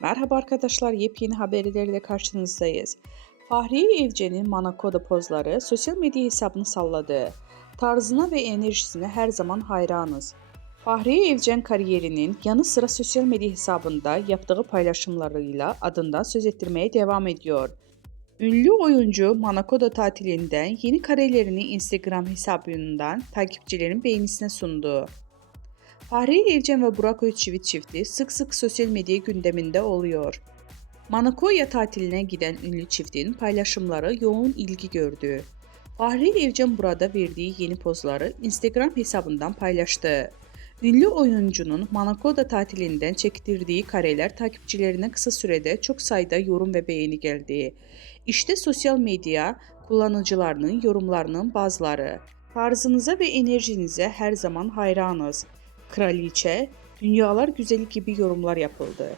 Merhaba arkadaşlar, yepyeni haberlerle karşınızdayız. Fahriye Evcen'in Monaco'da pozları sosyal medya hesabını salladı. Tarzına ve enerjisine her zaman hayranız. Fahriye Evcen kariyerinin yanı sıra sosyal medya hesabında yaptığı paylaşımlarıyla adından söz ettirmeye devam ediyor. Ünlü oyuncu Monaco'da tatilinden yeni karelerini Instagram hesabından takipçilerin beğenisine sundu. Fahriye Evcen ve Burak Özçivit çifti sık sık sosyal medya gündeminde oluyor. Monaco'ya tatiline giden ünlü çiftin paylaşımları yoğun ilgi gördü. Fahriye Evcen burada verdiği yeni pozları Instagram hesabından paylaştı. Ünlü oyuncunun Monaco'da tatilinden çektirdiği kareler takipçilerine kısa sürede çok sayıda yorum ve beğeni geldi. İşte sosyal medya kullanıcılarının yorumlarının bazıları. Tarzınıza ve enerjinize her zaman hayranız. Kraliçe, dünyalar güzeli gibi yorumlar yapıldı.